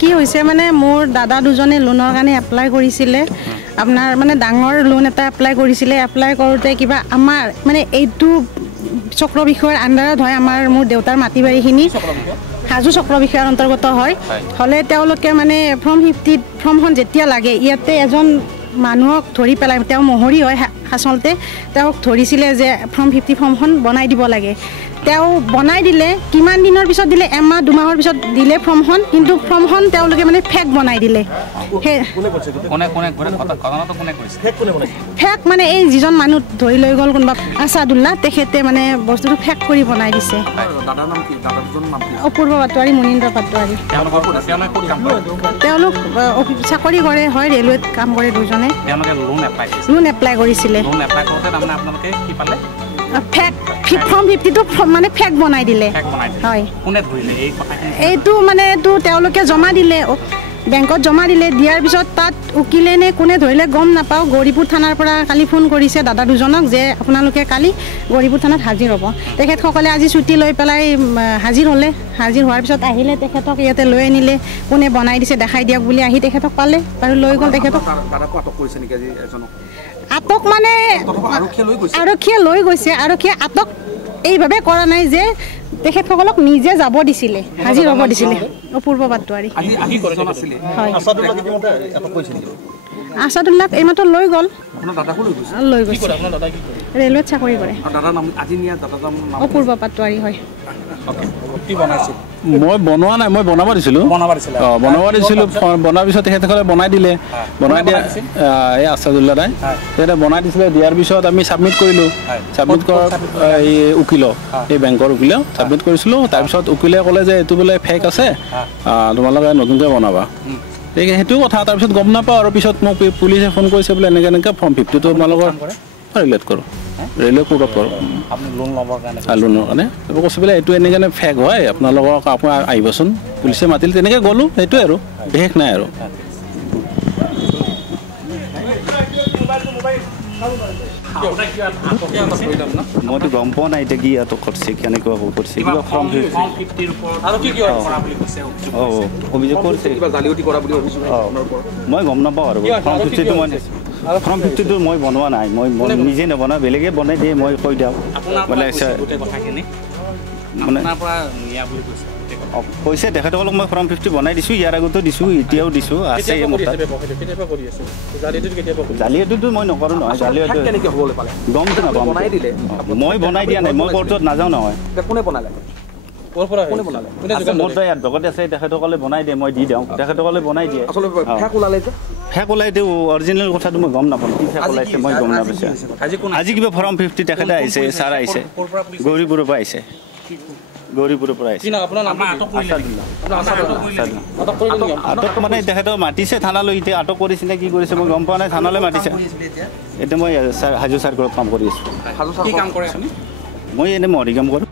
কি হৈছে মানে মোৰ দাদা দুজনে লোনৰ কাৰণে এপ্লাই কৰিছিলে আপোনাৰ মানে ডাঙৰ লোন এটা এপ্লাই কৰিছিলে এপ্লাই কৰোঁতে কিবা আমাৰ মানে এইটো চক্ৰ বিষয়ৰ আণ্ডাৰত হয় আমাৰ মোৰ দেউতাৰ মাটি বাৰীখিনি হাজো চক্ৰ বিষয়ৰ অন্তৰ্গত হয় হ'লে তেওঁলোকে মানে ফৰ্মখন যেতিয়া লাগে ইয়াতে এজন মানুহক ধৰি পেলাই তেওঁ মহৰী হয় আচলতে তেওঁক ধৰিছিলে যে ফৰ্মখন বনাই দিব লাগে তেওঁ বনাই দিলে কিমান দিনৰ পিছত দিলে এমাহ দুমাহৰ পিছত দিলে ফৰ্মখন কিন্তু ফৰ্মখন তেওঁলোকে মানে ফেক বনাই দিলে ফেক মানে এই যিজন মানুহ ধৰি লৈ গ'ল কোনোবা আছাদুল্লাহ তেখেতে মানে বস্তুটো ফেক কৰি বনাই দিছে অপূৰ্ব পাটোৱাৰী মুনীন্দ্ৰ পাটোৱাৰী তেওঁলোক চাকৰি কৰে হয় ৰেলৱেত কাম কৰে দুজনে লোন এপ্লাই কৰিছিলে ফৰ্ম 50টো মানে ফেক বনাই দিলে হয় এইটো মানে তেওঁলোকে জমা দিলে বেংকত জমা দিলে দিয়াৰ পিছত তাত উকিলে নে কোনে ধৰিলে গম নাপাওঁ গৌৰীপুৰ থানাৰ পৰা কালি ফোন কৰিছে দাদা দুজনক যে আপোনালোকে কালি গৌৰীপুৰ থানাত হাজিৰ হ'ব তেখেতসকলে আজি ছুটি লৈ পেলাই হাজিৰ হ'লে হাজিৰ হোৱাৰ পিছত আহিলে তেখেতক ইয়াতে লৈ আনিলে কোনে বনাই দিছে দেখাই দিয়ক বুলি আহি তেখেতক পালে আৰু লৈ গ'ল তেখেতক আটক মানে আৰক্ষীয়ে লৈ গৈছে আৰক্ষীয়ে আটক এইভাবে কৰা নাই যে তেখেতসকলক নিজে যাব দিছিলে হাজিৰ হ'ব দিছিলে অপূৰ্ব পাটোৱাৰী আছাদুল্লাহ এইমাত্ৰ লৈ গ'ল লৈ গৈছে ৰেলৱেত চাকৰি কৰে অপূৰ্ব পাটোৱাৰী হয় মই বনোৱা নাই মই বনাব দিছিলোঁ বনোৱাৰ পিছত তেখেতসকলে বনাই দিলে বনাই দিয়া এই আছাদুল্লাহ দাই তেখেতে বনাই দিছিলে দিয়াৰ পিছত আমি ছাবমিট কৰিলোঁ ছাবমিট কৰাৰ এই উকিলক এই বেংকৰ উকিলক ছাবমিট কৰিছিলোঁ তাৰপিছত উকিলে ক'লে যে এইটো বোলে ফেক আছে তোমালোকে নতুনকৈ বনাবা সেইটো কথা তাৰপিছত গম নাপাওঁ আৰু পিছত মোক পুলিচে ফোন কৰিছে বোলে এনেকৈ ফৰ্ম 50টো তোমালোকৰ ৰিলেট কৰোঁ ৰেলৱে কোৰ্টত কৰোঁ লোনৰ কাৰণে কৈছোঁ বোলে এইটো এনেকৈ ফেক হয় আপোনালোকক আপোনাৰ আহিবচোন পুলিচে মাতিলে তেনেকৈ গ'লোঁ সেইটোৱে আৰু বিশেষ নাই আৰু মইতো গম পোৱা নাই এতিয়া কি আটক কৰিছে কেনেকুৱা কৰিছে অভিযোগ কৰিছে মই গম নাপাওঁ আৰু ফৰ্ম 50টো মই বনোৱা নাই মই নিজে নবনাওঁ বেলেগে বনাই দিয়ে মই কৈ দিওঁ মানে কৈছে তেখেতসকলক মই ফৰ্ম 50 বনাই দিছোঁ ইয়াৰ আগতো দিছোঁ এতিয়াও দিছোঁ আছে জালিয়াতিটো মই নকৰোঁ নহয় জালিয়াতি গমটো নাপাওঁ মই বনাই দিয়া নাই মই কোৰ্টত নাযাওঁ নহয় মোৰ তো ইয়াত দগতে আছে তেখেতসকলে বনাই দিয়ে মই দি দিওঁ তেখেতসকলে বনাই দিয়ে ফেক ওলাই দিওঁ অৰিজিনেল কথাটো মই গম নাপাওঁ কি ফেক ওলাইছে মই গম নাপাইছোঁ আজি কিবা ফৰ্ম 50 তেখেতে আহিছে ছাৰ আহিছে গৌৰীপুৰৰ পৰা আহিছে আটক মানে তেখেতক মাতিছে থানালৈ এতিয়া আটক কৰিছে নে কি কৰিছে মই গম পোৱা নাই থানালৈ মাতিছে এতিয়া মই হাজো চাৰ্কলত কাম কৰি আছোঁ মই এনেই মহৰী কাম কৰোঁ